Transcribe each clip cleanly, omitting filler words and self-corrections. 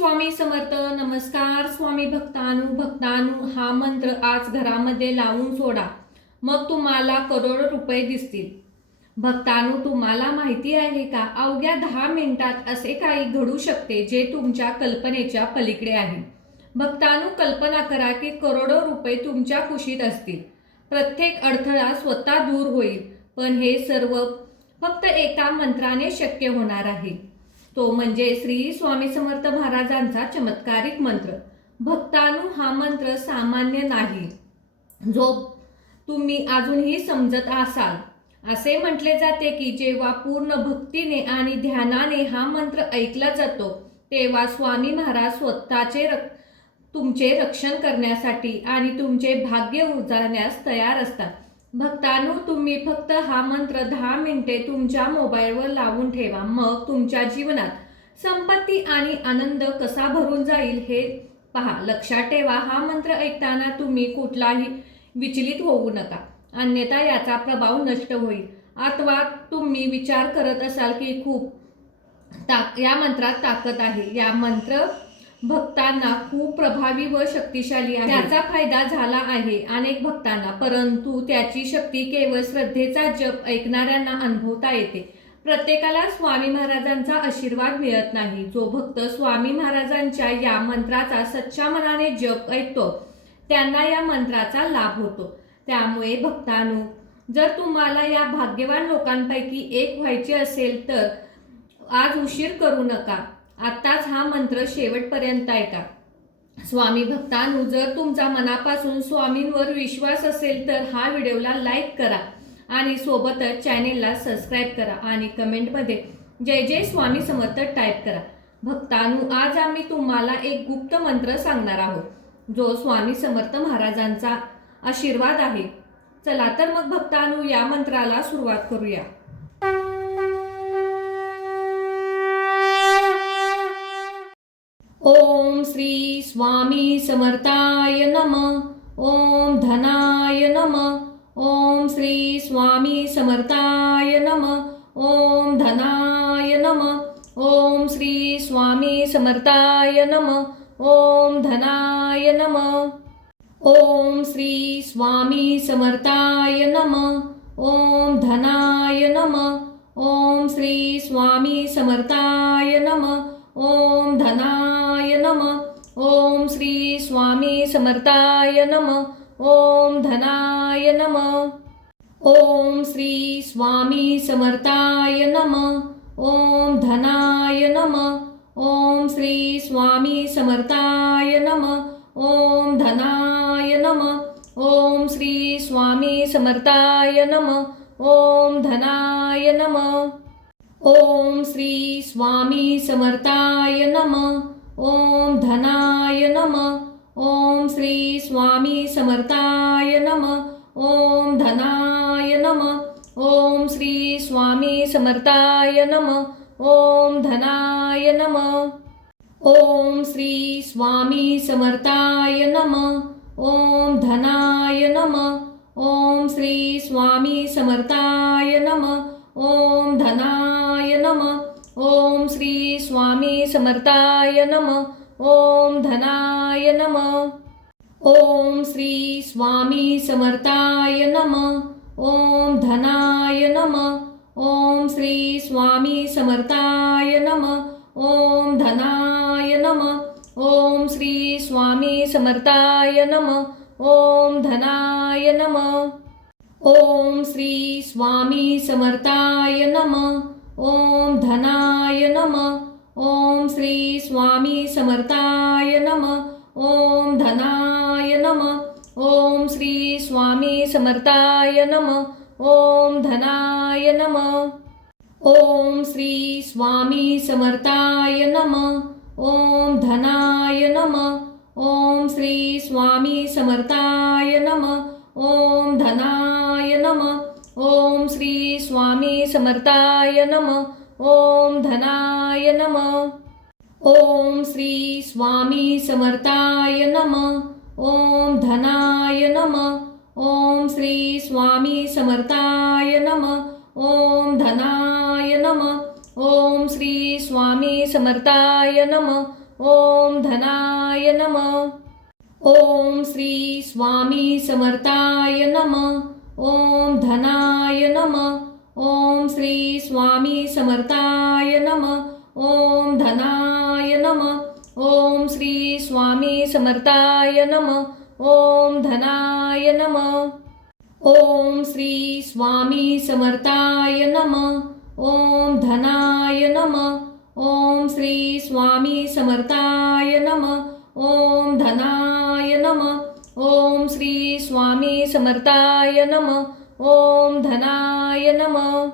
स्वामी समर्थ. नमस्कार स्वामी भक्तानु हा मंत्र आज घरामध्ये लावून सोडा, मग तुम्हाला करोड रुपये दिसतील. भक्तानु, तुम्हाला माहिती आहे का, अवघ्या 10 मिनिटात असे काही घडू शकते जे तुमच्या कल्पनेच्या पलीकडे आहे. भक्तानु, कल्पना करा की करोडो रुपये तुमच्या कुशीत असतील. प्रत्येक अडथळा स्वतः दूर होईल. पण हे सर्व फक्त एका मंत्राने शक्य होणार आहे. तो म्हणजे श्री स्वामी समर्थ महाराजांचा चमत्कारिक मंत्र. भक्तानु, हा मंत्र सामान्य नाही जो तुम्ही अजूनही समजत असाल. असे म्हटले जाते की जेव्हा पूर्ण भक्तीने आणि ध्यानाने हा मंत्र ऐकला जातो तेव्हा स्वामी महाराज स्वतःचे तुमचे रक्षण करण्यासाठी आणि तुमचे भाग्य उजाळण्यास तयार असतात. भक्तानु, तुम्ही फक्त हा मंत्र 10 मिनिटे तुमच्या मोबाईलवर लावून ठेवा. मग तुमच्या जीवनात संपत्ती आणि आनंद कसा भरून जाईल हे पहा. लक्षात ठेवा, हा मंत्र ऐकताना तुम्ही कुठलाही विचलित होऊ नका, अन्यथा याचा प्रभाव नष्ट होईल. अथवा तुम्ही विचार करत असाल की या मंत्रात ताकद आहे. या मंत्र भक्तांना खूप प्रभावी व शक्तिशाली आहे. त्याचा फायदा झाला आहे अनेक भक्तांना, परंतु त्याची शक्ती केवळ श्रद्धेचा जप ऐकणाऱ्यांना अनुभवता येते. प्रत्येकाला स्वामी महाराजांचा आशीर्वाद मिळत नाही. जो भक्त स्वामी महाराजांच्या या मंत्राचा सच्चा मनाने जप ऐकतो त्यांना या मंत्राचा लाभ होतो. त्यामुळे भक्तांनो, जर तुम्हाला या भाग्यवान लोकांपैकी एक व्हायचे असेल तर आज उशीर करू नका. आत्ताच हा मंत्र शेवटपर्यंत ऐका. स्वामी भक्तांनो, जर तुमचा मनापासून स्वामींवर विश्वास असेल तर हा व्हिडिओला लाईक करा आणि सोबतच चॅनेलला सबस्क्राईब करा आणि कमेंटमध्ये जय जय स्वामी समर्थ टाईप करा. भक्तांनो, आज आम्ही तुम्हाला एक गुप्त मंत्र सांगणार आहोत जो स्वामी समर्थ महाराजांचा आशीर्वाद आहे. चला तर मग भक्तांनो, या मंत्राला सुरुवात करूया. ओम श्री स्वामी समर्थाय नमः. ओम धनाय नमः. ओम श्री स्वामी समर्थाय नमः. ओम धनाय नमः. ओम श्री स्वामी समर्थाय नमः. ओम धनाय नमः. ओम श्री स्वामी समर्थाय नमः. ओम धनाय नमः. ओम श्री स्वामी समर्थाय नमः. ओम धनाय नमः. ओम श्री स्वामी समर्थाय नमः. ओम धनाय नमः. ओम श्री स्वामी समर्थाय नमः. ओम धनाय नमः. ओम श्री स्वामी समर्थाय नमः. ओम धनाय नमः. ओम श्री स्वामी समर्थाय नमः. ओम धनाय नमः. ओम श्री स्वामी समर्थाय नमः. ओम धनाय नमः. ओम श्री स्वामी समर्थाय नमः. ओम धनाय नमः. ओम श्री स्वामी समर्थाय नमः. ओम धनाय नमः. ओम श्री स्वामी समर्थाय नमः. ओम धनाय नमः. ओम श्री स्वामी समर्थाय नमः. ओम धनाय नमः. ओम श्री स्वामी समर्थाय नमः. ओम धनाय नमः. ओम श्री स्वामी समर्थाय नमः. ओम धनाय नमः. ओम श्री स्वामी समर्थाय नमः. ओम धनाय नमः. ओम श्री स्वामी समर्थाय नमः. ओम धनाय नमः. ओम श्री स्वामी समर्थाय नमः. ओम धनाय नमः. ओम श्री स्वामी समर्थाय नमः. ओम धनाय नमः. ओम श्री स्वामी समर्थाय नमः. ओम धनाय नमः. ओम श्री स्वामी समर्थाय नमः. ओम धनाय नमः. ओम श्री स्वामी समर्थाय नमः. ओम धनाय नमः. ओम श्री स्वामी समर्थाय नमः. ओम धनाय नमः. ओम श्री स्वामी समर्थाय नमः. ओम धनाय नमः. ओम श्री स्वामी समर्थाय नमः. ओम धनाय नमः. ओम श्री स्वामी समर्थाय नमः. ओम धनाय नमः. ओम श्री स्वामी समर्थाय नमः. ओम धनाय नमः. ओम श्री स्वामी समर्थाय नमः. ओम धनाय नमः. ओम श्री स्वामी समर्थाय नमः. ओम धनाय नमः. ओम श्री स्वामी समर्थाय नमः. ओम धनाय नमः. ओम श्री स्वामी समर्थाय नमः. ओम धनाय नमः. ओम श्री स्वामी समर्थाय नमः. ओम धनाय नमः.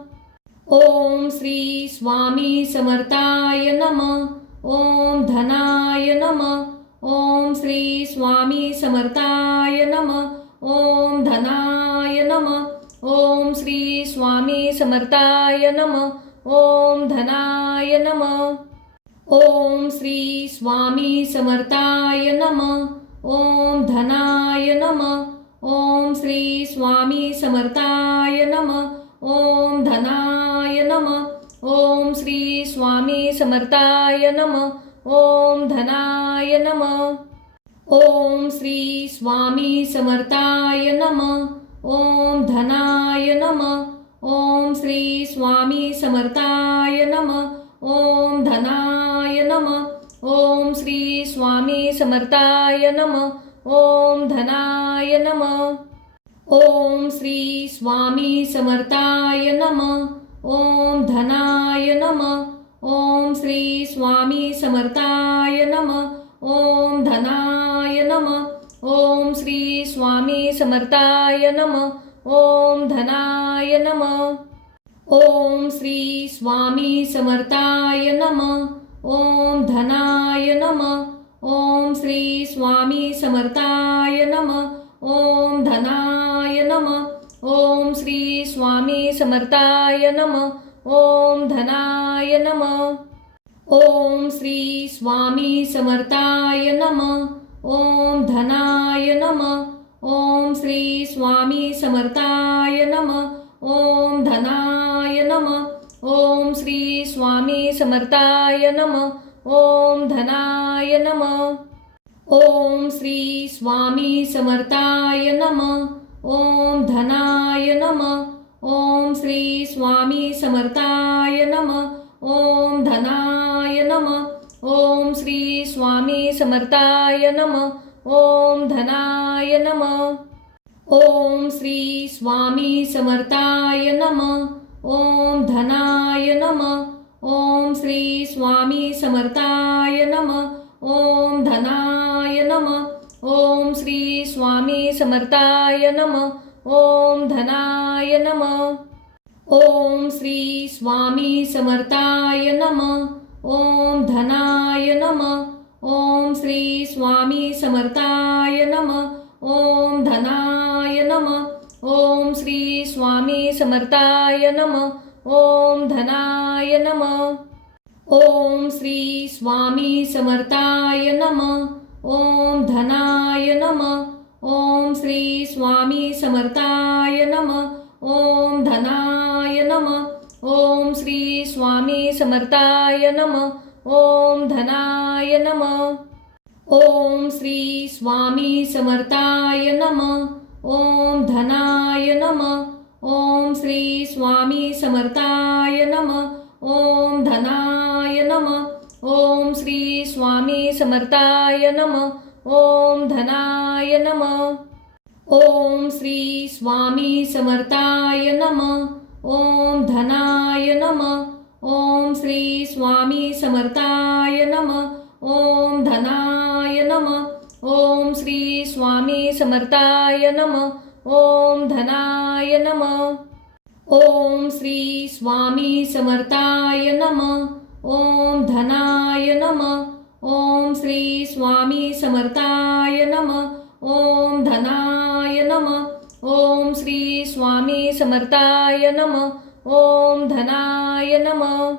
ओम श्री स्वामी समर्थाय नमः. ओम धनाय नमः. ओम श्री स्वामी समर्थाय नमः. ओम धनाय नमः. ओम श्री स्वामी समर्थाय नमः. ओम धनाय नमः. ओम श्री स्वामी समर्थाय नमः. ओम धनाय नमः. ओम श्री स्वामी समर्थाय नमः. ओम धनाय नमः. ओम श्री स्वामी समर्थाय नमः. ओम धनाय नमः. ओम श्री स्वामी समर्थाय नमः. ओम धनाय नमः. ओम श्री स्वामी समर्थाय नमः. ओम धनाय नमः. ओम श्री स्वामी समर्थाय नमः. ओम धनाय नमः. ओम श्री स्वामी समर्थाय नमः. ओम धनाय नमः. ओम श्री स्वामी समर्थाय नमः. ओम धनाय नमः. ओम श्री स्वामी समर्थाय नमः. ओम धनाय नमः. ओम श्री स्वामी समर्थाय नमः. ओम धनाय नमः. ओम श्री स्वामी समर्थाय नमः. ओम धनाय नमः. ओम श्री स्वामी समर्थाय नमः. ओम धनाय नमः. ओम श्री स्वामी समर्थाय नमः. ओम धनाय नमः. ओम श्री स्वामी समर्थाय नमः. ओम धनाय नमः. ओम श्री स्वामी समर्थाय नमः. ओम धनाय नमः. ओम श्री स्वामी समर्थाय नमः. ओम धनाय नमः. ओम श्री स्वामी समर्थाय नमः. ओम धनाय नमः. ओम श्री स्वामी समर्थाय नमः. ओम धनाय नमः. ओम श्री स्वामी समर्थाय नमः. ओम धनाय नमः. ओम श्री स्वामी समर्थाय नमः. ओम धनाय नमः. ओम श्री स्वामी समर्थाय नमः. ओम धनाय नमः. ओम श्री स्वामी समर्थाय नमः. ओम धनाय नमः. ओम श्री स्वामी समर्थाय नमः. ओम धनाय नमः. ओम श्री स्वामी समर्थाय नमः. ओम धनाय नमः. ओम श्री स्वामी समर्थाय नमः. ओम धनाय नमः. ओम श्री स्वामी समर्थाय नमः. ओम धनाय नमः. ओम श्री स्वामी समर्थाय नमः. ओम धनाय नमः. ओम श्री स्वामी समर्थाय नमः. ओम धनाय नमः. ओम श्री स्वामी समर्थाय नमः. ओम धनाय नमः. ओम श्री स्वामी समर्थाय नमः. ओम धनाय नमः. ओम श्री स्वामी समर्थाय नमः. ओम धनाय नमः. ओम श्री स्वामी समर्थाय नमः. ओम धनाय नमः. ओम श्री स्वामी समर्थाय नमः. ओम धनाय नमः. ओम श्री स्वामी समर्थाय नमः. ओम धनाय नमः. ओम श्री स्वामी समर्थाय नमः. ओम धनाय नमः. ओम श्री स्वामी समर्थाय नमः. ओम धनाय नमः.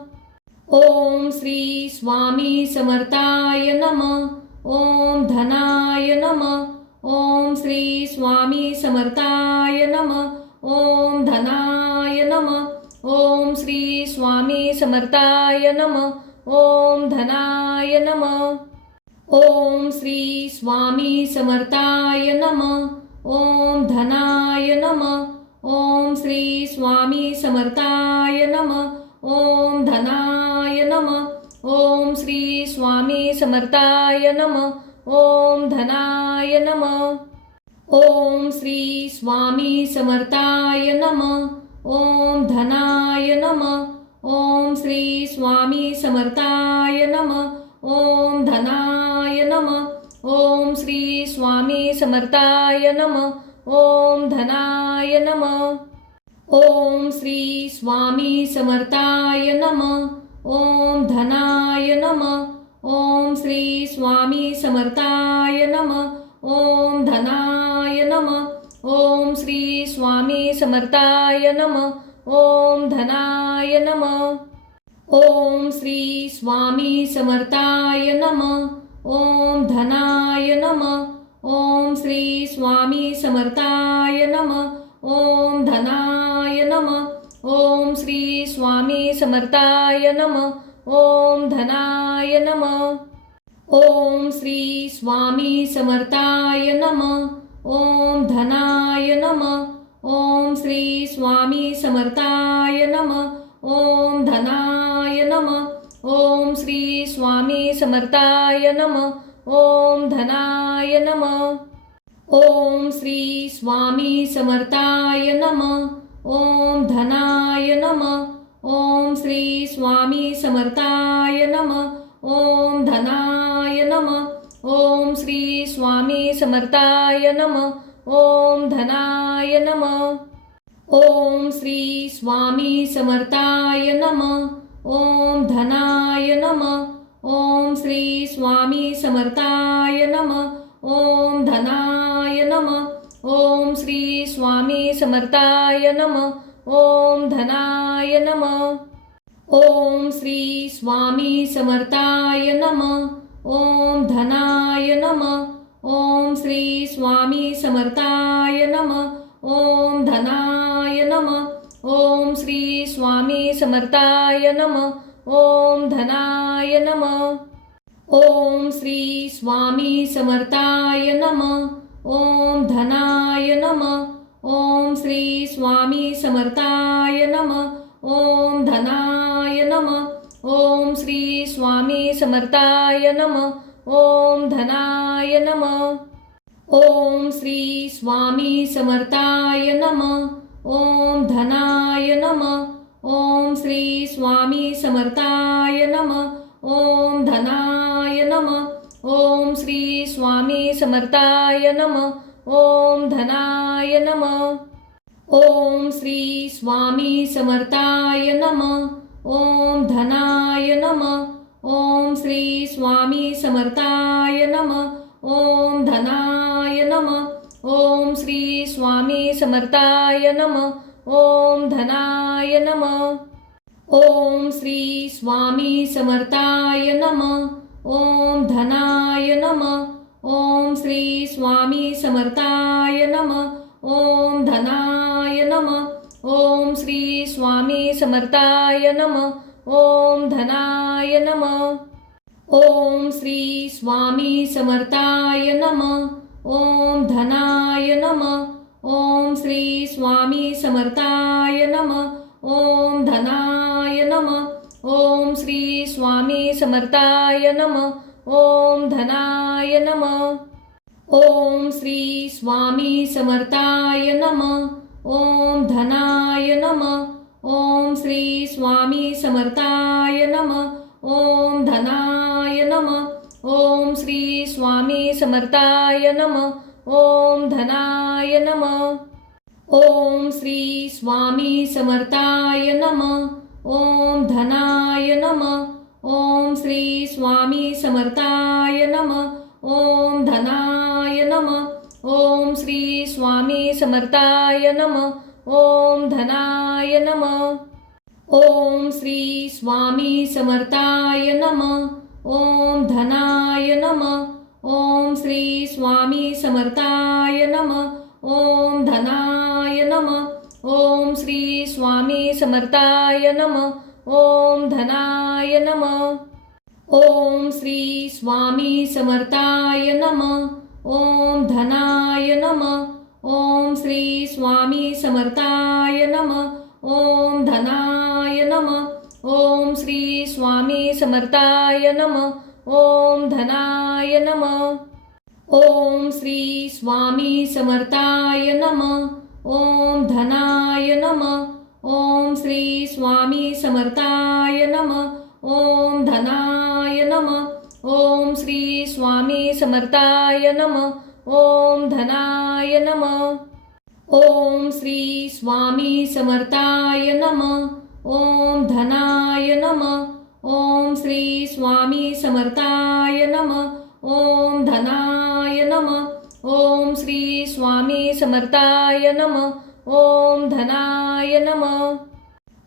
ओम श्री स्वामी समर्थाय नमः. ओम धनाय नमः. ओम श्री स्वामी समर्थाय नमः. ओम धनाय नमः. ओम श्री स्वामी समर्थाय नमः. ओम धनाय नमः. ओम श्री स्वामी समर्थाय नमः. ओम धनाय नमः. ओम श्री स्वामी समर्थाय नमः. ओम धनाय नमः. ओम श्री स्वामी समर्थाय नमः. ओम धनाय नमः. ओम श्री स्वामी समर्थाय नमः. ओम धनाय नमः. ओम श्री स्वामी समर्थाय नमः. ओम धनाय नमः. ओम श्री स्वामी समर्थाय नमः. ओम धनाय नमः. ओम श्री स्वामी समर्थाय नमः. ओम धनाय नमः. ओम श्री स्वामी समर्थाय नमः. ओम धनाय नमः. ओम श्री स्वामी समर्थाय नमः. ओम धनाय नमः. ओम श्री स्वामी समर्थाय नमः. ओम धनाय नमः. ओम श्री स्वामी समर्थाय नमः. ओम धनाय नमः. ओम श्री स्वामी समर्थाय नमः. ओम धनाय नमः. ओम श्री स्वामी समर्थाय नमः. ओम धनाय नमः. ओम श्री स्वामी समर्थाय नमः. ओम धनाय नमः. ओम श्री स्वामी समर्थाय नमः. ओम धनाय नमः. ओम श्री स्वामी समर्थाय नमः. ओम धनाय नमः. ओम श्री स्वामी समर्थाय नमः. ओम धनाय नमः. ओम श्री स्वामी समर्थाय नमः. ओम धनाय नमः. ओम श्री स्वामी समर्थाय नमः. ओम धनाय नमः. ओम श्री स्वामी समर्थाय नमः. ओम धनाय नमः. ओम श्री स्वामी समर्थाय नमः. ओम धनाय नमः. ओम श्री स्वामी समर्थाय नमः. ओम धनाय नमः. ओम श्री स्वामी समर्थाय नमः. ओम धनाय नमः. ओम श्री स्वामी समर्थाय नमः. ओम धनाय नमः. ओम श्री स्वामी समर्थाय नमः. ओम धनाय नमः. ओम श्री स्वामी समर्थाय नमः. ओम धनाय नमः. ओम श्री स्वामी समर्थाय नमः. ओम धनाय नमः. ओम श्री स्वामी समर्थाय नमः. ओम धनाय नमः. ओम श्री स्वामी समर्थाय नमः. ओम धनाय नमः. ओम श्री स्वामी समर्थाय नमः. ओम धनाय नमः. ओम श्री स्वामी समर्थाय नमः. ओम धनाय नमः. ओम श्री स्वामी समर्थाय नमः. ओम धनाय नमः. ओम श्री स्वामी समर्थाय नमः. ओम धनाय नमः. ओम श्री स्वामी समर्थाय नमः. ओम धनाय नमः. ओम श्री स्वामी समर्थाय नमः. ओम धनाय नमः. ओम श्री स्वामी समर्थाय नमः. ओम धनाय नमः. ओम श्री स्वामी समर्थाय नमः. ओम धनाय नमः. ओम श्री स्वामी समर्थाय नमः. ओम धनाय नमः. ओम श्री स्वामी समर्थाय नमः. ओम धनाय नमः. ओम श्री स्वामी समर्थाय नमः. ओम धनाय नमः. ओम श्री स्वामी समर्थाय नमः. ओम धनाय नमः. ओम श्री स्वामी समर्थाय नमः. ओम धनाय नमः. ओम श्री स्वामी समर्थाय नमः. ओम धनाय नमः. ओम श्री स्वामी समर्थाय नमः. ओम धनाय नमः. ओम श्री स्वामी समर्थाय नमः. ओम धनाय नमः. ओम श्री स्वामी समर्थाय नमः. ओम धनाय नमः. ओम श्री स्वामी समर्थाय नमः. ओम धनाय नमः. ओम श्री स्वामी समर्थाय नमः. ओम धनाय नमः. ओम श्री स्वामी समर्थाय नमः. ओम धनाय नमः. ओम श्री स्वामी समर्थाय नमः. ओम धनाय नमः. ओम श्री स्वामी समर्थाय नमः. ओम धनाय नमः. ओम श्री स्वामी समर्थाय नमः. ओम धनाय नमः. ओम श्री स्वामी समर्थाय नमः. ओम धनाय नमः. ओम श्री स्वामी समर्थाय नमः. ओम धनाय नमः. ओम श्री स्वामी समर्थाय नमः. ओम धनाय नमः. ओम श्री स्वामी समर्थाय नमः. ओम धनाय नमः. ओम श्री स्वामी समर्थाय नमः. ओम धनाय नमः.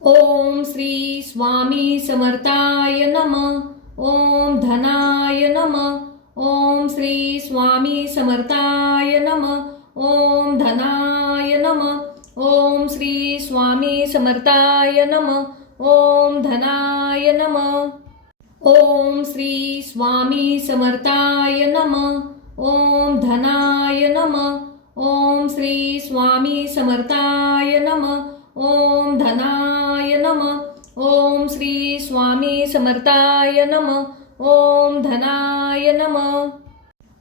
ओम श्री स्वामी समर्थाय नमः. ओम धनाय नमः. ओम श्री स्वामी समर्थाय नमः. ओम धनाय नमः. ओम श्री स्वामी समर्थाय नमः. ओम धनाय नमः. ओम श्री स्वामी समर्थाय नमः. ओम धनाय नमः. ओम श्री स्वामी समर्थाय नमः. ओम धनाय नमः. ओम श्री स्वामी समर्थाय नमः. ओम धनाय नमः.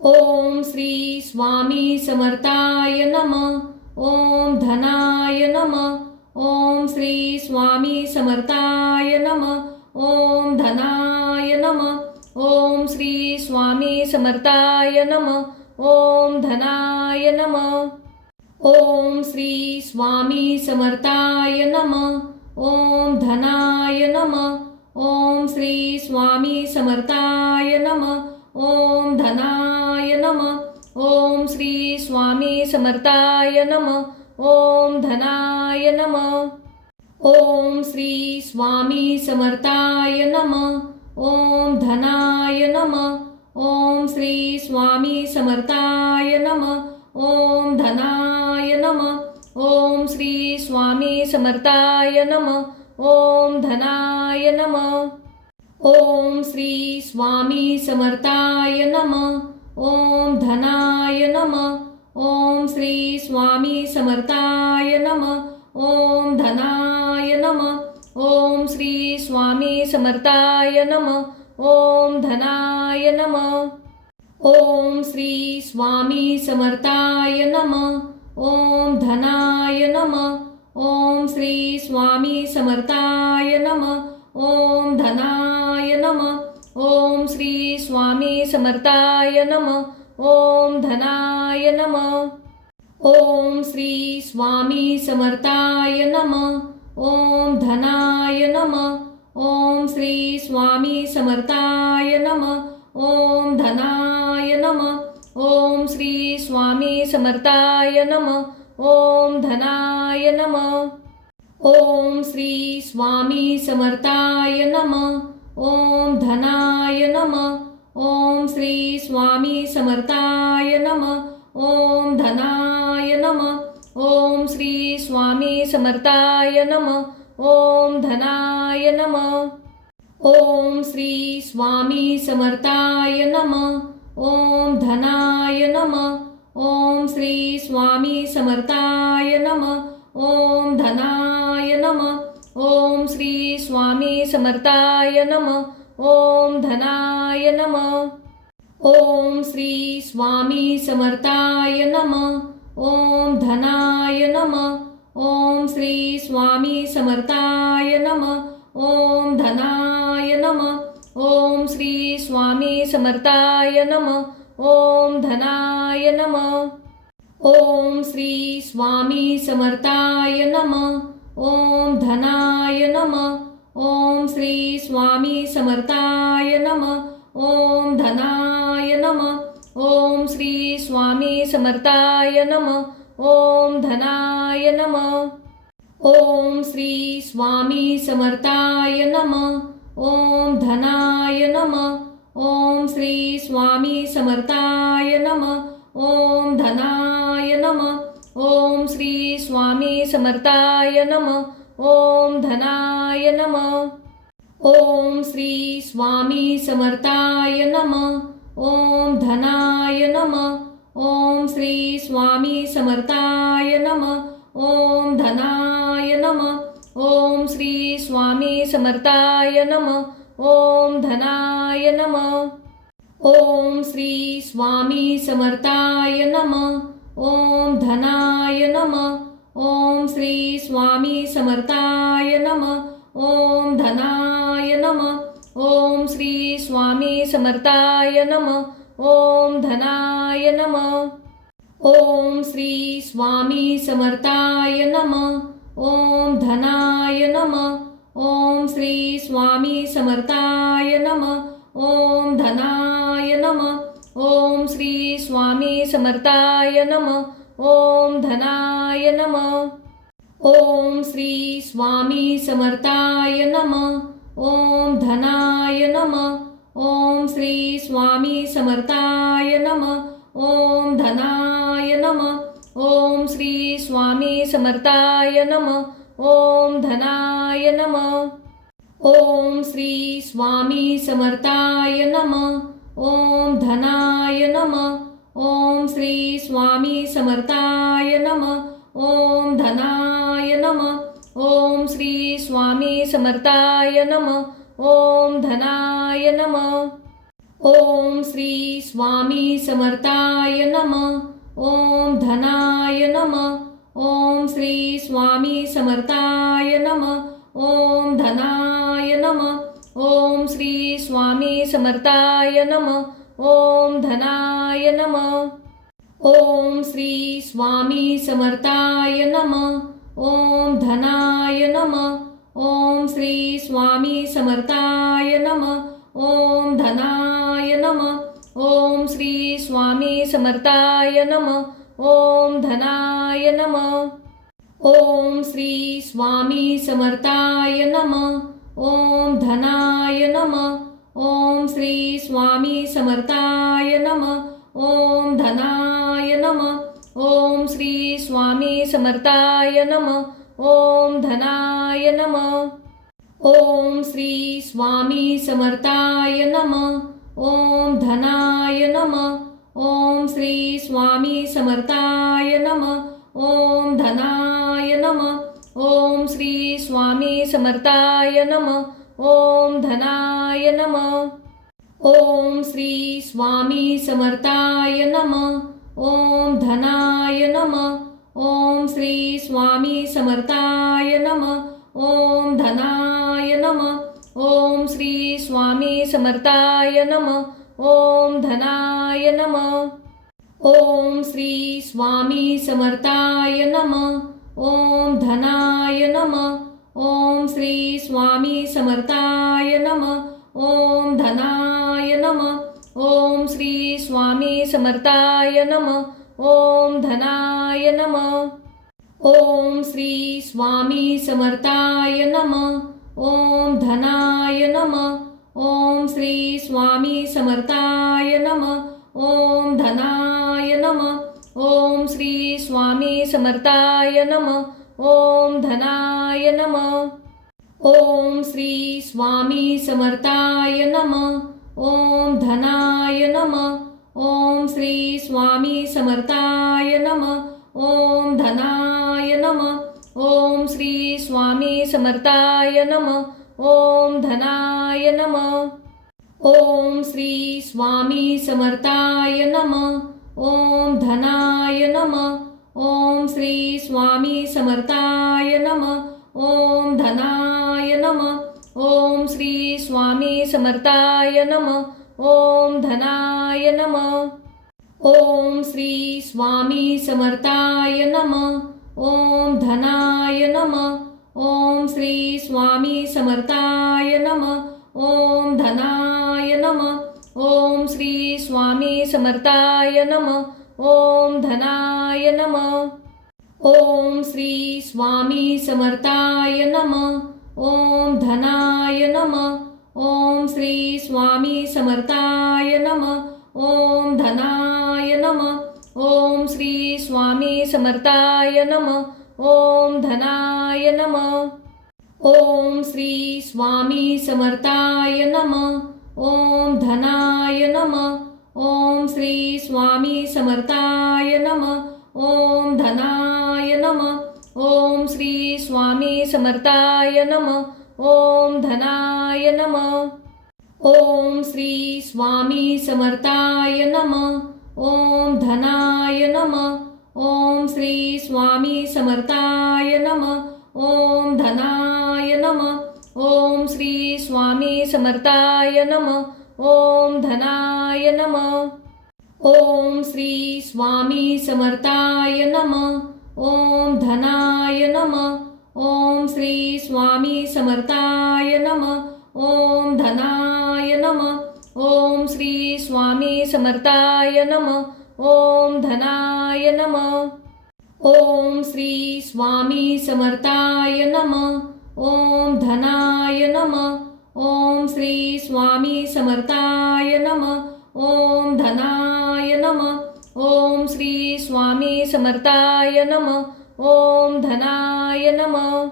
ओम श्री स्वामी समर्थाय नमः. ओम धनाय नमः. ओम श्री स्वामी समर्थाय नमः. ओम धनाय नमः. ओम श्री स्वामी समर्थाय नमः. ओम धनाय नमः. ओम श्री स्वामी समर्थाय नमः. ओम धनाय नमः. ओम श्री स्वामी समर्थाय नमः. ओम धनाय नमः. ओम श्री स्वामी समर्थाय नमः. ओम धनाय नमः. ओम श्री स्वामी समर्थाय नमः. ओम धनाय नमः. ओम श्री स्वामी समर्थाय नमः. ओम धनाय नमः. ओम श्री स्वामी समर्थाय नमः. ओम धनाय नमः. ओम श्री स्वामी समर्थाय नमः. ओम धनाय नमः. ओम श्री स्वामी समर्थाय नमः. ओम धनाय नमः. ओम श्री स्वामी समर्थाय नमः. ओम धनाय नमः. ओम श्री स्वामी समर्थाय नमः. ओम धनाय नमः. ओम श्री स्वामी समर्थाय नमः. ओम धनाय नमः. ओम श्री स्वामी समर्थाय नमः. ओम धनाय नमः. ओम श्री स्वामी समर्थाय नमः. ओम धनाय नमः. ओम श्री स्वामी समर्थाय नमः. ओम धनाय नमः. ओम श्री स्वामी समर्थाय नमः. ओम धनाय नमः. ओम श्री स्वामी समर्थाय नमः. ओम धनाय नमः. ओम श्री स्वामी समर्थाय नमः. ओम धनाय नमः. ओम श्री स्वामी समर्थाय नमः. ओम धनाय नमः. ओम श्री स्वामी समर्थाय नमः. ओम धनाय नमः. ओम श्री स्वामी समर्थाय नमः. ओम धनाय नमः. ओम श्री स्वामी समर्थाय नमः. ओम धनाय नमः. ओम श्री स्वामी समर्थाय नमः. ओम धनाय नमः. ओम श्री स्वामी समर्थाय नमः. ओम धनाय नमः. ओम श्री स्वामी समर्थाय नमः. ओम धनाय नमः. ओम श्री स्वामी समर्थाय नमः. ओम धनाय नमः. ओम श्री स्वामी समर्थाय नमः. ओम धनाय नमः. ओम श्री स्वामी समर्थाय नमः. ओम धनाय नमः. ओम श्री स्वामी समर्थाय नमः. ओम धनाय नमः. ओम श्री स्वामी समर्थाय नमः. ओम धनाय नमः. ओम श्री स्वामी समर्थाय नमः. ओम धनाय नमः. ओम श्री स्वामी समर्थाय नमः. ओम धनाय नमः. ओम श्री स्वामी समर्थाय नमः. ओम धनाय नमः. ओम श्री स्वामी समर्थाय नमः. ओम धनाय नमः. ओम श्री स्वामी समर्थाय नमः. ओम धनाय नमः. ओम श्री स्वामी समर्थाय नमः. ओम धनाय नमः. ओम श्री स्वामी समर्थाय नमः. ओम धनाय नमः. ओम श्री स्वामी समर्थाय नमः. ओम धनाय नमः. ओम श्री स्वामी समर्थाय नमः. ओम धनाय नमः. ओम श्री स्वामी समर्थाय नमः. ओम धनाय नमः. ओम श्री स्वामी समर्थाय नमः. ओम धनाय नमः. ओम श्री स्वामी समर्थाय नमः. ओम धनाय नमः. ओम श्री स्वामी समर्थाय नमः. ओम धनाय नमः. ओम श्री स्वामी समर्थाय नमः. ओम धनाय नमः. ओम श्री स्वामी समर्थाय नमः. ओम धनाय नमः. ओम श्री स्वामी समर्थाय नमः. ओम धनाय नमः. ओम श्री स्वामी समर्थाय नमः. ओम धनाय नमः. ओम श्री स्वामी समर्थाय नमः. ओम धनाय नमः. ओम श्री स्वामी समर्थाय नमः. ओम धनाय नमः. ओम श्री स्वामी समर्थाय नमः. ओम धनाय नमः. ओम श्री स्वामी समर्थाय नमः. ओम धनाय नमः. ओम श्री स्वामी समर्थाय नमः. ओम धनाय नमः. ओम श्री स्वामी समर्थाय नमः. ओम धनाय नमः. ओम श्री स्वामी समर्थाय नमः. ओम धनाय नमः. ओम श्री स्वामी समर्थाय नमः. ओम धनाय नमः. ओम श्री स्वामी समर्थाय नमः. ओम धनाय नमः. ओम श्री स्वामी समर्थाय नमः. ओम धनाय नमः. ओम श्री स्वामी समर्थाय नमः. ओम धनाय नमः. ओम श्री स्वामी समर्थाय नमः. ओम धनाय नमः. ओम श्री स्वामी समर्थाय नमः. ओम धनाय नमः. ओम श्री स्वामी समर्थाय नमः. ओम धनाय नमः. ओम श्री स्वामी समर्थाय नमः. ओम धनाय नमः. ओम श्री स्वामी समर्थाय नमः. ओम धनाय नमः. ओम श्री स्वामी समर्थाय नमः. ओम धनाय नमः. ओम श्री स्वामी समर्थाय नमः. ओम धनाय नमः. ओम श्री स्वामी समर्थाय नमः. ओम धनाय नमः. ओम श्री स्वामी समर्थाय नमः. ओम धनाय नमः. ओम श्री स्वामी समर्थाय नमः. ओम धनाय नमः. ओम श्री स्वामी समर्थाय नमः. ओम धनाय नमः. ओम श्री स्वामी समर्थाय नमः. ओम धनाय नमः. ओम श्री स्वामी समर्थाय नमः. ओम धनाय नमः. ओम श्री स्वामी समर्थाय नमः. ओम धनाय नमः. ओम श्री स्वामी समर्थाय नमः. ओम धनाय नमः. ओम श्री स्वामी समर्थाय नमः. ओम धनाय नमः. ओम श्री स्वामी समर्थाय नमः. ओम धनाय नमः. ओम श्री स्वामी समर्थाय नमः. ओम धनाय नमः. ओम श्री स्वामी समर्थाय नमः. ओम धनाय नमः. ओम श्री स्वामी समर्थाय नमः. ओम धनाय नमः. ओम श्री स्वामी समर्थाय नमः. ओम धनाय नमः. ओम श्री स्वामी समर्थाय नमः. ओम धनाय नमः. ओम श्री स्वामी समर्थाय नमः. ओम धनाय नमः. ओम श्री स्वामी समर्थाय नमः. ओम धनाय नमः. ओम श्री स्वामी समर्थाय नमः. ओम धनाय नमः. ओम श्री स्वामी समर्थाय नमः. ओम धनाय नमः. ओम श्री स्वामी समर्थाय नमः. ओम धनाय नमः. ओम श्री स्वामी समर्थाय नमः. ओम धनाय नमः. ओम श्री स्वामी समर्थाय नमः. ओम धनाय नमः. ओम श्री स्वामी समर्थाय नमः. ओम धनाय नमः. ओम श्री स्वामी समर्थाय नमः. ओम धनाय नमः. ओम श्री स्वामी समर्थाय नमः. ओम धनाय नमः. ओम श्री स्वामी समर्थाय नमः. ओम धनाय नमः.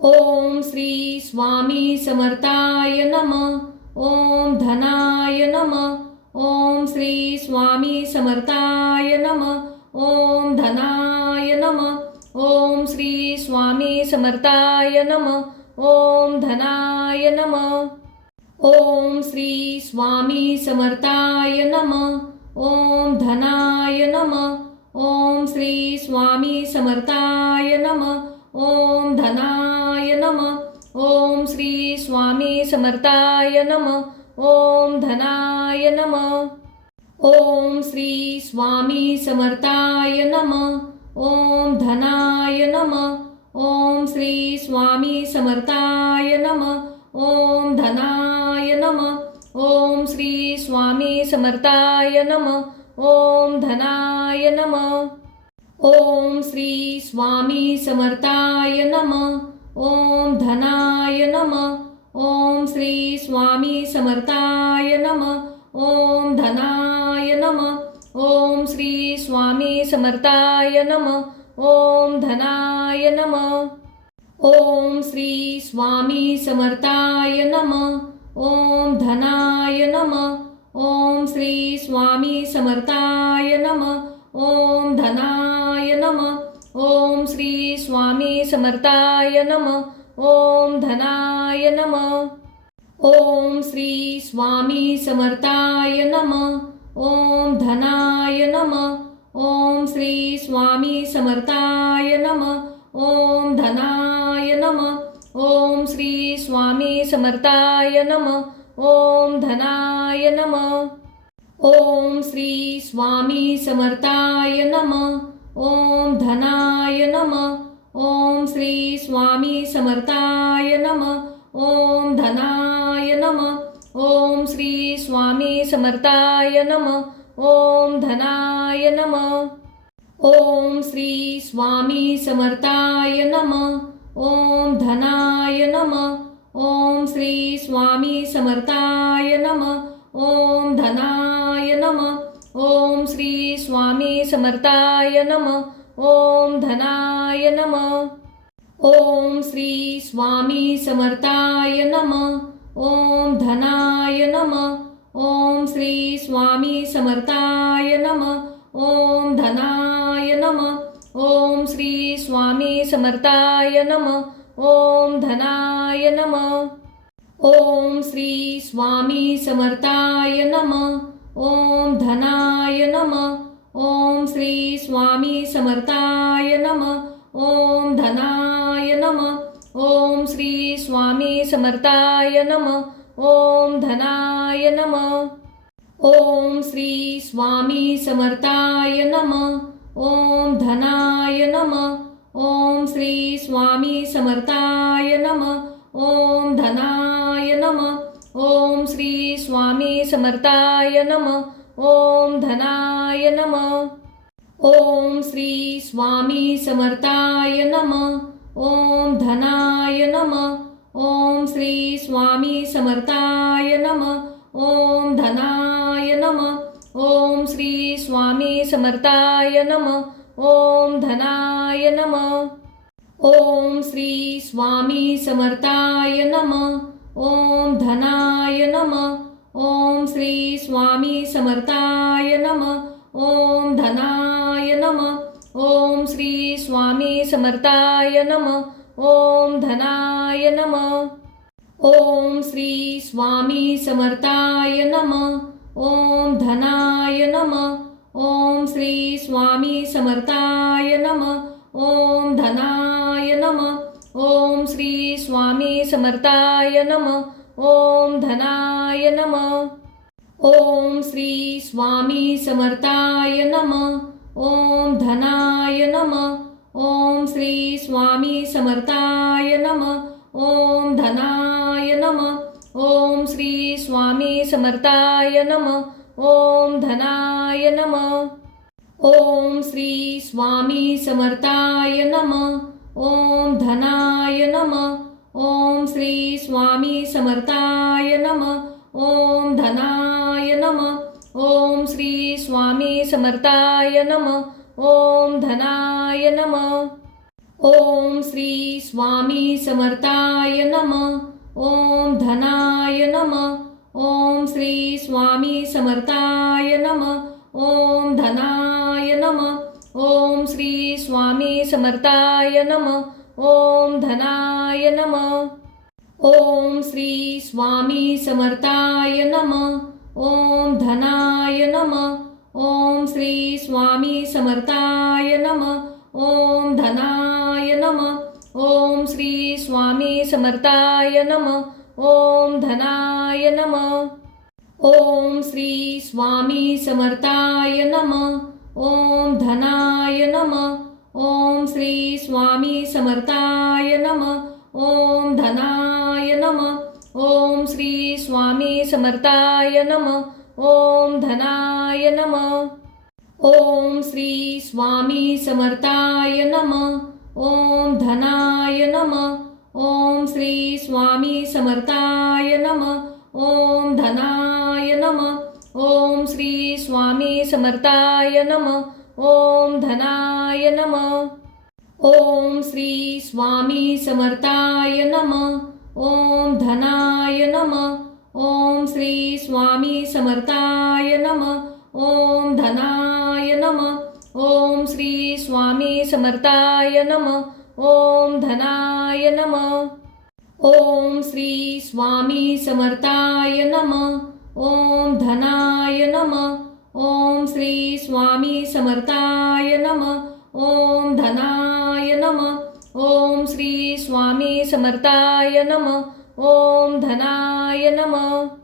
ओम श्री स्वामी समर्थाय नमः. ओम धनाय नमः. ओम श्री स्वामी समर्थाय नमः. ओम धनाय नमः. ओम श्री स्वामी समर्थाय नमः. ओम धनाय नमः. ओम श्री स्वामी समर्थाय नमः. ओम धनाय नमः. ओम श्री स्वामी समर्थाय नमः. ओम धनाय नमः. ओम श्री स्वामी समर्थाय नमः. ओम धनाय नमः. ओम श्री स्वामी समर्थाय नमः. ओम धनाय नमः. ओम श्री स्वामी समर्थाय नमः. ओम धनाय नमः. ओम श्री स्वामी समर्थाय नमः. ओम धनाय नमः. ओम श्री स्वामी समर्थाय नमः. ओम धनाय नमः. ओम श्री स्वामी समर्थाय नमः. ओम धनाय नमः. ओम श्री स्वामी समर्थाय नमः. ओम धनाय नमः. ओम श्री स्वामी समर्थाय नमः. ओम धनाय नमः. ओम श्री स्वामी समर्थाय नमः. ओम धनाय नमः. ओम श्री स्वामी समर्थाय नमः. ओम धनाय नमः. ओम श्री स्वामी समर्थाय नमः. ओम धनाय नमः. ओम श्री स्वामी समर्थाय नमः. ओम धनाय नमः. ओम श्री स्वामी समर्थाय नमः. ओम धनाय नमः. ओम श्री स्वामी समर्थाय नमः. ओम धनाय नमः. ओम श्री स्वामी समर्थाय नमः. ओम धनाय नमः. ओम श्री स्वामी समर्थाय नमः. ओम धनाय नमः. ओम श्री स्वामी समर्थाय नमः. ओम धनाय नमः. ओम श्री स्वामी समर्थाय नमः. ओम धनाय नमः. ओम श्री स्वामी समर्थाय नमः. ओम धनाय नमः. ओम श्री स्वामी समर्थाय नमः. ओम धनाय नमः. ओम श्री स्वामी समर्थाय नमः. ओम धनाय नमः. ओम श्री स्वामी समर्थाय नमः. ओम धनाय नमः. ओम श्री स्वामी समर्थाय नमः. ओम धनाय नमः. ओम श्री स्वामी समर्थाय नमः. ओम धनाय नमः. ओम श्री स्वामी समर्थाय नमः. ओम धनाय नमः. ओम श्री स्वामी समर्थाय नमः. ओम धनाय नमः. ओम श्री स्वामी समर्थाय नमः. ओम धनाय नमः. ओम श्री स्वामी समर्थाय नमः. ओम धनाय नमः. ओम श्री स्वामी समर्थाय नमः. ओम धनाय नमः. ओम श्री स्वामी समर्थाय नमः. ओम धनाय नमः. ओम श्री स्वामी समर्थाय नमः. ओम धनाय नमः. ओम श्री स्वामी समर्थाय नमः. ओम धनाय नमः. ओम श्री स्वामी समर्थाय नमः. ओम धनाय नमः. ओम श्री स्वामी समर्थाय नमः. ओम धनाय नमः. ओम श्री स्वामी समर्थाय नमः. ओम धनाय नमः. ओम श्री स्वामी समर्थाय नमः. ओम धनाय नमः. ओम श्री स्वामी समर्थाय नमः. ओम धनाय नमः. ओम श्री स्वामी समर्थाय नमः. ओम धनाय नमः. ओम श्री स्वामी समर्थाय नमः. ओम धनाय नमः. ओम श्री स्वामी समर्थाय नमः. ओम धनाय नमः. ओम श्री स्वामी समर्थाय नमः. ओम धनाय नमः. ओम श्री स्वामी समर्थाय नमः. ओम धनाय नमः. ओम श्री स्वामी समर्थाय नमः. ओम धनाय नमः. ओम श्री स्वामी समर्थाय नमः. ओम धनाय नमः. ओम श्री स्वामी समर्थाय नमः. ओम धनाय नमः. ओम श्री स्वामी समर्थाय नमः. ओम धनाय नमः. ओम श्री स्वामी समर्थाय नमः. ओम धनाय नमः. ओम श्री स्वामी समर्थाय नमः. ओम धनाय नमः. ओम श्री स्वामी समर्थाय नमः. ओम धनाय नमः. ओम श्री स्वामी समर्थाय नमः. ओम धनाय नमः. ओम श्री स्वामी समर्थाय नमः. ओम धनाय नमः. ओम श्री स्वामी समर्थाय नमः. ओम धनाय नमः. ओम श्री स्वामी समर्थाय नमः. ओम धनाय नमः. ओम श्री स्वामी समर्थाय नमः. ओम धनाय नमः. ओम श्री स्वामी समर्थाय नमः. ओम धनाय नमः. ओम श्री स्वामी समर्थाय नमः. ओम धनाय नमः. ओम श्री स्वामी समर्थाय नमः. ओम धनाय नमः. ओम श्री स्वामी समर्थाय नमः. ओम धनाय नमः. ओम श्री स्वामी समर्थाय नमः. ओम धनाय नमः. ओम श्री स्वामी समर्थाय नमः. ओम धनाय नमः. ओम श्री स्वामी समर्थाय नमः. ओम धनाय नमः.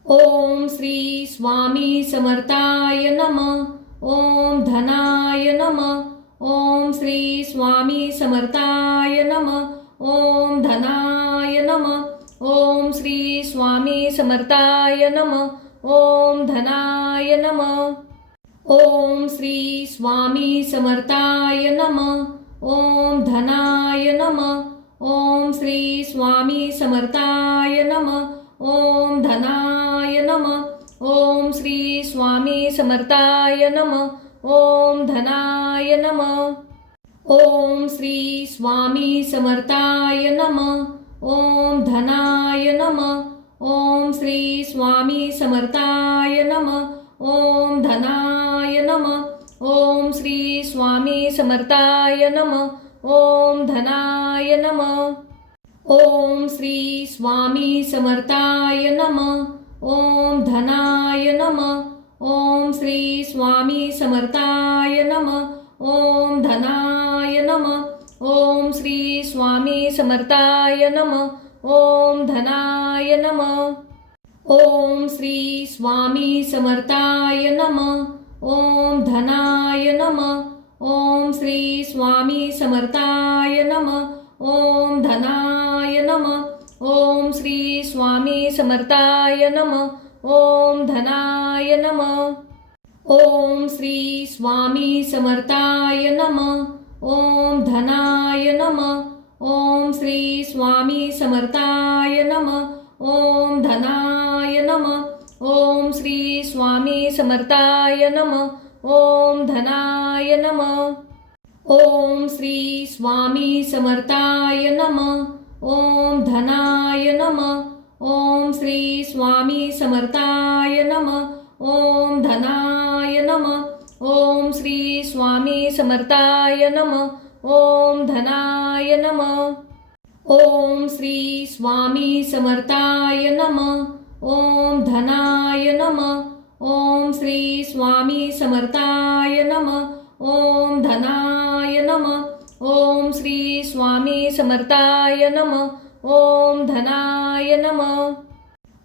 ओम श्री स्वामी समर्थाय नमः. ओम धनाय नमः. ओम श्री स्वामी समर्थाय नमः. ओम धनाय नमः. ओम श्री स्वामी समर्थाय नमः. ओम धनाय नमः. ओम श्री स्वामी समर्थाय नमः. ओम धनाय नमः. ओम श्री स्वामी समर्थाय नमः. ओम धनाय नमः. ओम श्री स्वामी समर्थाय नमः. ओम धनाय नमः. ओम श्री स्वामी समर्थाय नमः. ओम धनाय नमः. ओम श्री स्वामी समर्थाय नमः. ओम धनाय नमः. ओम श्री स्वामी समर्थाय नमः. ओम धनाय नमः. ओम श्री स्वामी समर्थाय नमः. ओम धनाय नमः. ओम श्री स्वामी समर्थाय नमः. ओम धनाय नमः. ओम श्री स्वामी समर्थाय नमः. ओम धनाय नमः. ओम श्री स्वामी समर्थाय नमः. ओम धनाय नमः. ओम श्री स्वामी समर्थाय नमः. ओम धनाय नमः. ओम श्री स्वामी समर्थाय नमः. ओम धनाय नमः. ओम श्री स्वामी समर्थाय नमः. ओम धनाय नमः. ओम श्री स्वामी समर्थाय नमः. ओम धनाय नमः. ओम श्री स्वामी समर्थाय नमः. ओम धनाय नमः. ओम श्री स्वामी समर्थाय नमः. ओम धनाय नमः. ओम श्री स्वामी समर्थाय नमः. ओम धनाय नमः. ओम श्री स्वामी समर्थाय नमः. ओम धनाय नमः. ओम श्री स्वामी समर्थाय नमः. ओम धनाय नमः. ओम श्री स्वामी समर्थाय नमः. ओम धनाय नमः. ओम श्री स्वामी समर्थाय नमः. ओम धनाय नमः.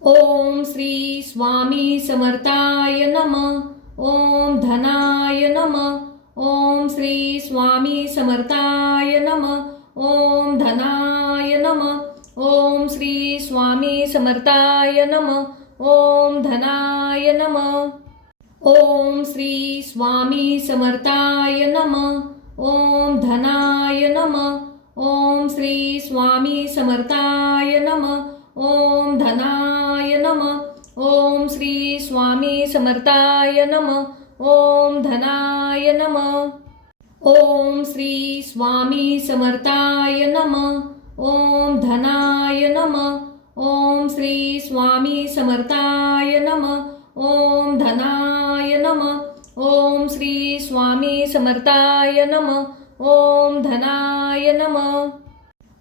ओम श्री स्वामी समर्थाय नमः. ओम धनाय नमः. ओम श्री स्वामी समर्थाय नमः. ओम धनाय नमः. ओम श्री स्वामी समर्थाय नमः. ओम धनाय नमः. ओम श्री स्वामी समर्थाय नमः. ओम धनाय नमः. ओम श्री स्वामी समर्थाय नमः. ओम धनाय नमः. ओम श्री स्वामी समर्थाय नमः. ओम धनाय नमः. ओम श्री स्वामी समर्थाय नमः. ओम धनाय नमः. ओम श्री स्वामी समर्थाय नमः. ओम धनाय नमः. ओम श्री स्वामी समर्थाय नमः. ओम धनाय नमः.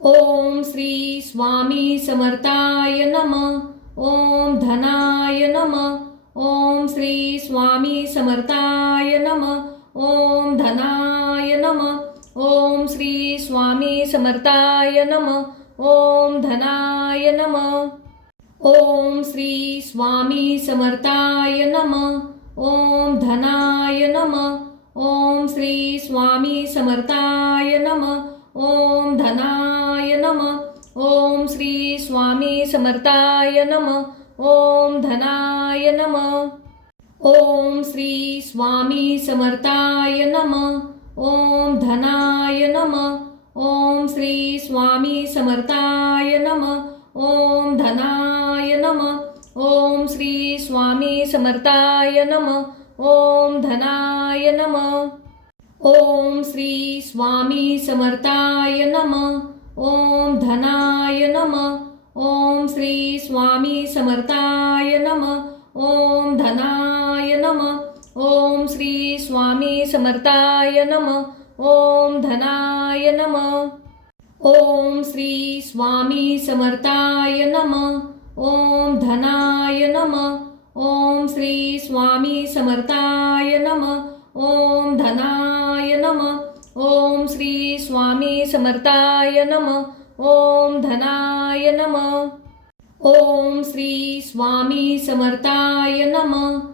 ओम श्री स्वामी समर्थाय नमः. ओम धनाय नमः. ओम श्री स्वामी समर्थाय नमः. ओम धनाय नमः. ओम श्री स्वामी समर्थाय नमः. ओम धनाय नमः. ओम श्री स्वामी समर्थाय नमः. ओम धनाय नमः. ओम श्री स्वामी समर्थाय नमः. ओम धनाय नमः. ओम श्री स्वामी समर्थाय नमः. ओम धनाय नमः. ओम श्री स्वामी समर्थाय नमः. ओम धनाय नमः. ओम श्री स्वामी समर्थाय नमः. ओम धनाय नमः. ओम श्री स्वामी समर्थाय नमः. ओम धनाय नमः. ओम श्री स्वामी समर्थाय नमः. ओम धनाय नमः. ओम श्री स्वामी समर्थाय नमः. ओम धनाय नमः. ओम श्री स्वामी समर्थाय नमः. ओम धनाय नमः. ओम श्री स्वामी समर्थाय नमः. ओम धनाय नमः. ओम श्री स्वामी समर्थाय नमः. ओम धनाय नमः. ओम श्री स्वामी समर्थाय नमः. ओम धनाय नमः. ओम श्री स्वामी समर्थाय नमः.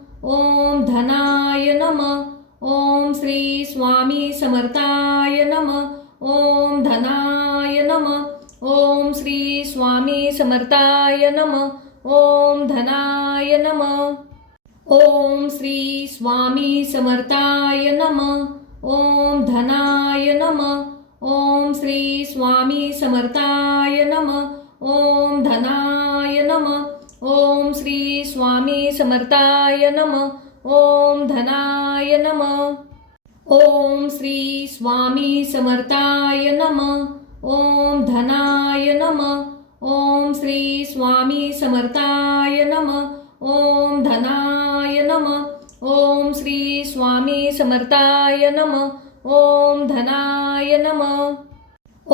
ओम धनाय नमः. ओम श्री स्वामी समर्थाय नमः. ओम धनाय नमः. ओम श्री स्वामी समर्थाय नमः. ओम धनाय नमः. ओम श्री स्वामी समर्थाय नमः. ओम धनाय नमः. ओम श्री स्वामी समर्थाय नमः. ओम धनाय नमः. ओम श्री स्वामी समर्थाय नमः. ओम धनाय नमः. ओम श्री स्वामी समर्थाय नमः. ओम धनाय नमः. ओम श्री स्वामी समर्थाय नमः. ओम धनाय नमः. ओम श्री स्वामी समर्थाय नमः. ओम धनाय नमः.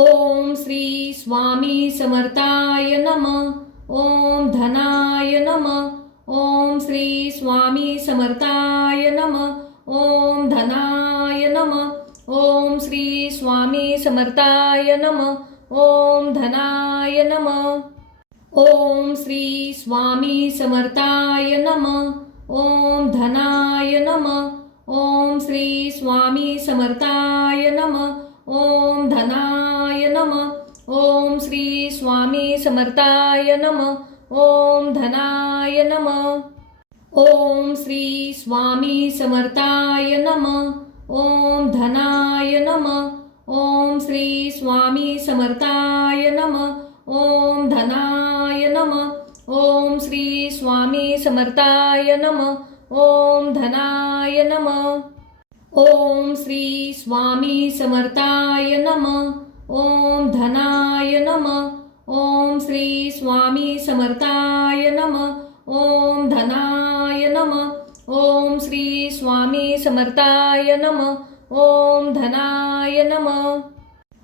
ओम श्री स्वामी समर्थाय नमः. ओम धनाय नमः. ओम श्री स्वामी समर्थाय नमः. ओम धनाय नमः. ओम श्री स्वामी समर्थाय नमः. ओम धनाय नमः. ओम श्री स्वामी समर्थाय नमः. ओम धनाय नमः. ओम श्री स्वामी समर्थाय नमः. ओम धनाय नमः. ओम श्री स्वामी समर्थाय नमः. ओम धनाय नमः. ओम श्री स्वामी समर्थाय नमः. ओम धनाय नमः. ओम श्री स्वामी समर्थाय नमः. ओम धनाय नमः. ओम श्री स्वामी समर्थाय नमः. ओम धनाय नमः. ओम श्री स्वामी समर्थाय नमः. ओम धनाय नमः. ओम श्री स्वामी समर्थाय नमः. ओम धनाय नमः. ओम श्री स्वामी समर्थाय नमः. ओम धनाय नमः.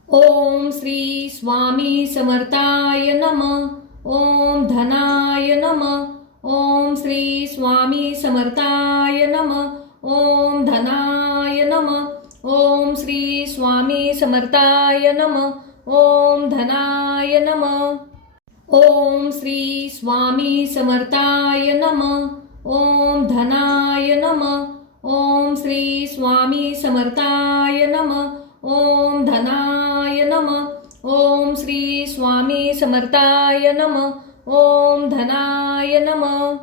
ओम श्री स्वामी समर्थाय नमः. ओम धनाय नमः. ओम श्री स्वामी समर्थाय नमः. ओम धनाय नमः. ओम श्री स्वामी समर्थाय नमः. ओम धनाय नमः. ओम श्री स्वामी समर्थाय नमः. ओम धनाय नमः. ओम श्री स्वामी समर्थाय नमः. ओम धनाय नमः. ओम श्री स्वामी समर्थाय नमः. ओम धनाय नमः.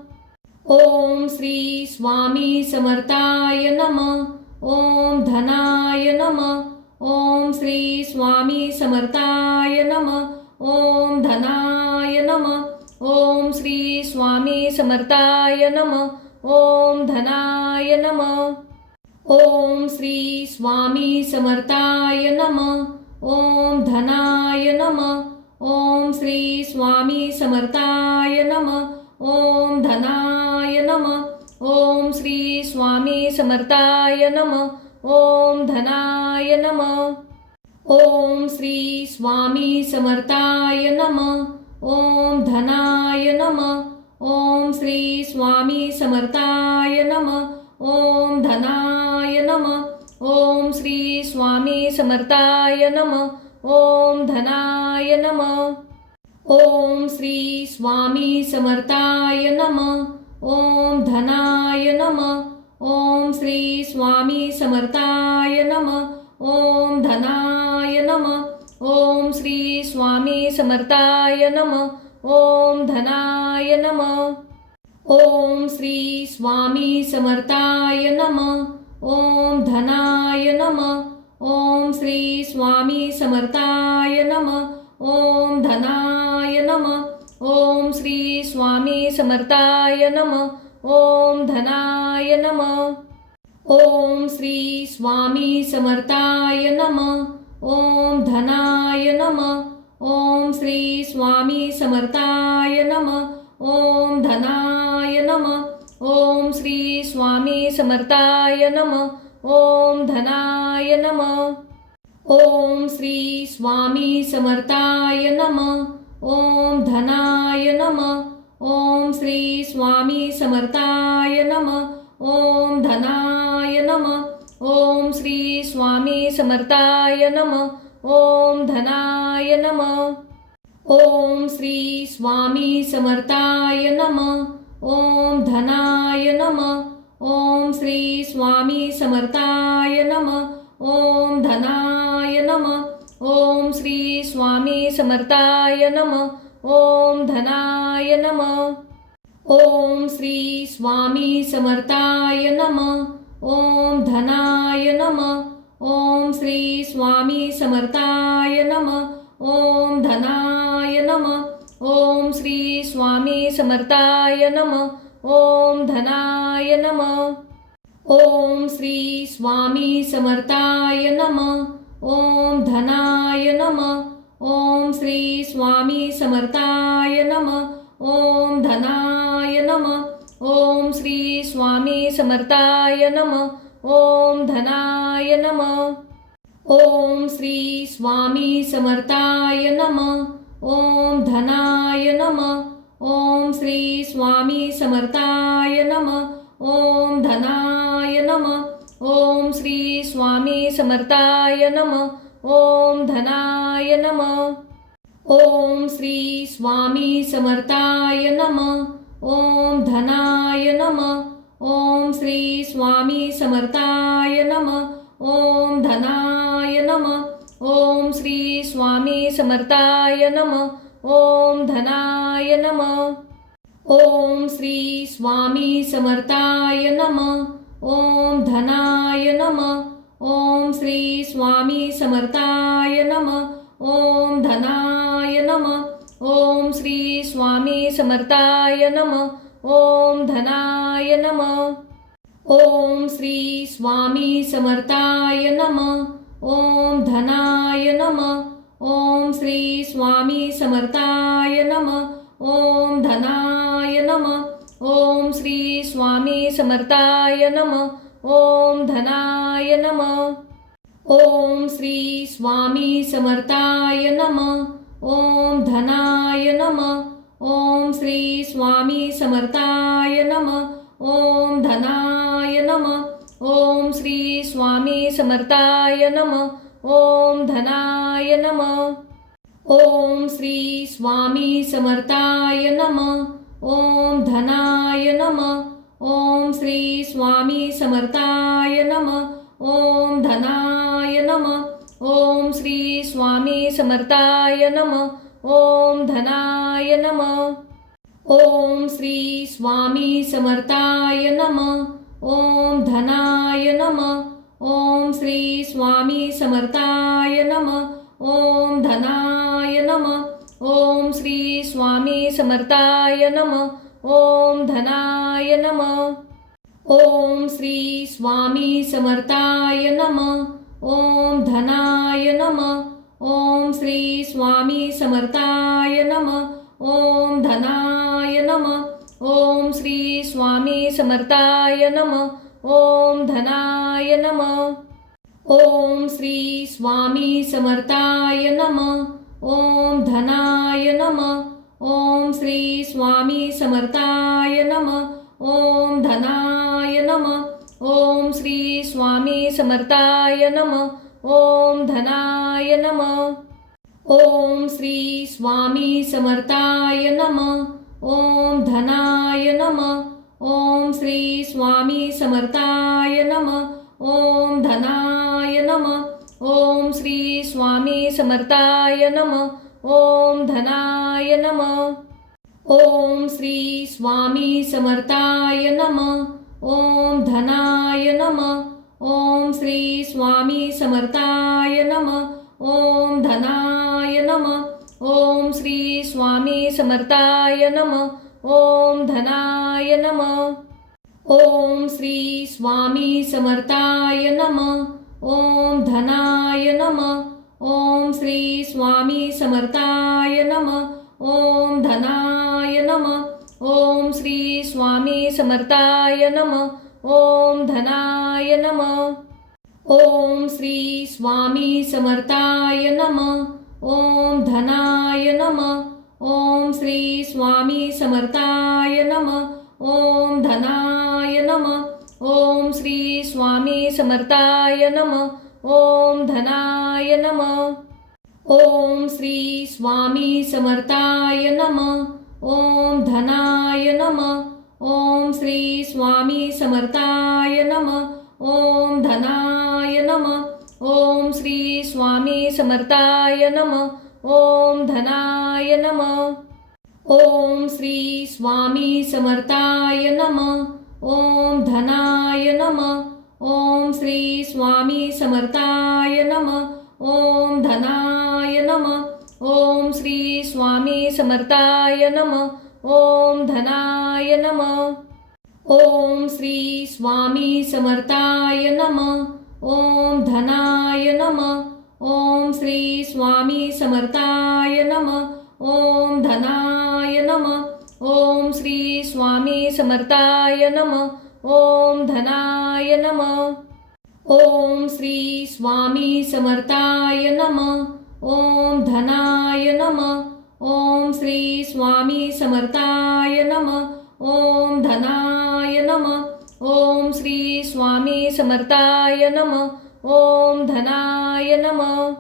ओम श्री स्वामी समर्थाय नमः. ओम धनाय नमः. ओम श्री स्वामी समर्थाय नमः. ओम धनाय नमः. ओम श्री स्वामी समर्थाय नमः. ओम धनाय नमः. ओम श्री स्वामी समर्थाय नमः. ओम धनाय नमः. ओम श्री स्वामी समर्थाय नमः. ओम धनाय नमः. ओम श्री स्वामी समर्थाय नमः. ओम धनाय नमः. ओम श्री स्वामी समर्थाय नमः. ओम धनाय नमः. ओम श्री स्वामी समर्थाय नमः. ओम धनाय नमः. ओम श्री स्वामी समर्थाय नमः. ओम धनाय नमः. ओम श्री स्वामी समर्थाय नमः. ओम धनाय नमः. ओम श्री स्वामी समर्थाय नमः. ओम धनाय नमः. ओम श्री स्वामी समर्थाय नमः. ओम धनाय नमः. ओम श्री स्वामी समर्थाय नमः. ओम धनाय नमः. ओम श्री स्वामी समर्थाय नमः. ओम धनाय नमः. ओम श्री स्वामी समर्थाय नमः. ओम धनाय नमः. ओम श्री स्वामी समर्थाय नमः. ओम धनाय नमः. ओम श्री स्वामी समर्थाय नमः. ओम धनाय नमः. ओम श्री स्वामी समर्थाय नमः. ओम धनाय नमः. ओम श्री स्वामी समर्थाय नमः. ओम धनाय नमः. ओम श्री स्वामी समर्थाय नमः. ओम धनाय नमः. ओम श्री स्वामी समर्थाय नमः. ओम धनाय नमः. ओम श्री स्वामी समर्थाय नमः. ओम धनाय नमः. ओम श्री स्वामी समर्थाय नमः. ओम धनाय नमः. ओम श्री स्वामी समर्थाय नमः. ओम धनाय नमः. ओम श्री स्वामी समर्थाय नमः. ओम धनाय नमः. ओम श्री स्वामी समर्थाय नमः. ओम धनाय नमः. ओम श्री स्वामी समर्थाय नमः. ओम धनाय नमः. ओम श्री स्वामी समर्थाय नमः. ओम धनाय नमः. ओम श्री स्वामी समर्थाय नमः. ओम धनाय नमः. ओम श्री स्वामी समर्थाय नमः. ओम धनाय नमः. ओम श्री स्वामी समर्थाय नमः. ओम धनाय नमः. ओम श्री स्वामी समर्थाय नमः. ओम धनाय नमः. ओम श्री स्वामी समर्थाय नमः. ओम धनाय नमः. ओम श्री स्वामी समर्थाय नमः. ओम धनाय नमः. ओम श्री स्वामी समर्थाय नमः. ओम धनाय नमः. ओम श्री स्वामी समर्थाय नमः. ओम धनाय नमः. ओम श्री स्वामी समर्थाय नमः. ओम धनाय नमः. ओम श्री स्वामी समर्थाय नमः. ओम धनाय नमः. ओम श्री स्वामी समर्थाय नमः. ओम धनाय नमः. ओम श्री स्वामी समर्थाय नमः. ओम धनाय नमः. ओम श्री स्वामी समर्थाय नमः. ओम धनाय नमः. ओम श्री स्वामी समर्थाय नमः. ओम धनाय नमः. ओम श्री स्वामी समर्थाय नमः. ओम धनाय नमः. ओम श्री स्वामी समर्थाय नमः. ओम धनाय नमः. ओम श्री स्वामी समर्थाय नमः. ओम धनाय नमः. ओम श्री स्वामी समर्थाय नमः. ओम धनाय नमः. ओम श्री स्वामी समर्थाय नमः. ओम धनाय नमः. ओम श्री स्वामी समर्थाय नमः. ओम धनाय नमः. ओम श्री स्वामी समर्थाय नमः. ओम धनाय नमः. ओम श्री स्वामी समर्थाय नमः. ओम धनाय नमः. ओम श्री स्वामी समर्थाय नमः. ओम धनाय नमः. ओम श्री स्वामी समर्थाय नमः. ओम धनाय नमः. ओम श्री स्वामी समर्थाय नमः. ओम धनाय नमः. ओम श्री स्वामी समर्थाय नमः. ओम धनाय नमः. ओम श्री स्वामी समर्थाय नमः. ओम धनाय नमः. ओम श्री स्वामी समर्थाय नमः. ओम धनाय नमः. ओम श्री स्वामी समर्थाय नमः. ओम धनाय नमः. ओम श्री स्वामी समर्थाय नमः. ओम धनाय नमः. ओम श्री स्वामी समर्थाय नमः. ओम धनाय नमः. ओम श्री स्वामी समर्थाय नमः. ओम धनाय नमः. ओम श्री स्वामी समर्थाय नमः. ओम धनाय नमः. ओम श्री स्वामी समर्थाय नमः. ओम धनाय नमः. ओम श्री स्वामी समर्थाय नमः. ओम धनाय नमः. ओम श्री स्वामी समर्थाय नमः. ओम धनाय नमः. ओम श्री स्वामी समर्थाय नमः. ओम धनाय नमः. ओम श्री स्वामी समर्थाय नमः. ओम धनाय नमः. ओम श्री स्वामी समर्थाय नमः. ओम धनाय नमः. ओम श्री स्वामी समर्थाय नमः. ओम धनाय नमः. ओम श्री स्वामी समर्थाय नमः. ओम धनाय नमः. ओम श्री स्वामी समर्थाय नमः. ओम धनाय नमः. ओम श्री स्वामी समर्थाय नमः. ओम धनाय नमः. ओम श्री स्वामी समर्थाय नमः. ओम धनाय नमः. ओम श्री स्वामी समर्थाय नमः. ओम धनाय नमः. ओम श्री स्वामी समर्थाय नमः. ओम धनाय नमः. ओम श्री स्वामी समर्थाय नमः. ओम धनाय नमः. ओम श्री स्वामी समर्थाय नमः. ओम धनाय नमः. ओम श्री स्वामी समर्थाय नमः. ओम धनाय नमः. ओम श्री स्वामी समर्थाय नमः. ओम धनाय नमः. ओम श्री स्वामी समर्थाय नमः. ओम धनाय नमः. ओम श्री स्वामी समर्थाय नमः. ओम धनाय नमः. ओम श्री स्वामी समर्थाय नमः. ओम धनाय नमः.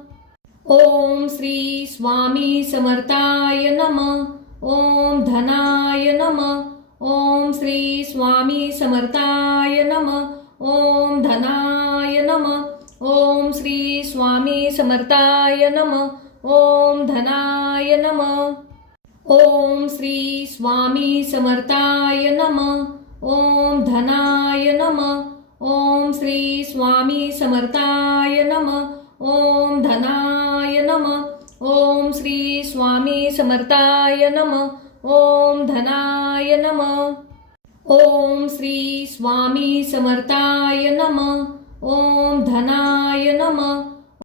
ओम श्री स्वामी समर्थाय नमः. ओम धनाय नमः. ओम श्री स्वामी समर्थाय नमः. ओम धनाय नमः. ओम श्री स्वामी समर्थाय नमः. ओम धनाय नमः. ओम श्री स्वामी समर्थाय नमः. ओम धनाय नमः. ओम श्री स्वामी समर्थाय नमः. ओम धनाय नमः. ओम श्री स्वामी समर्थाय नमः. ओम धनाय नमः. ओम श्री स्वामी समर्थाय नम. ओम धनाय नम.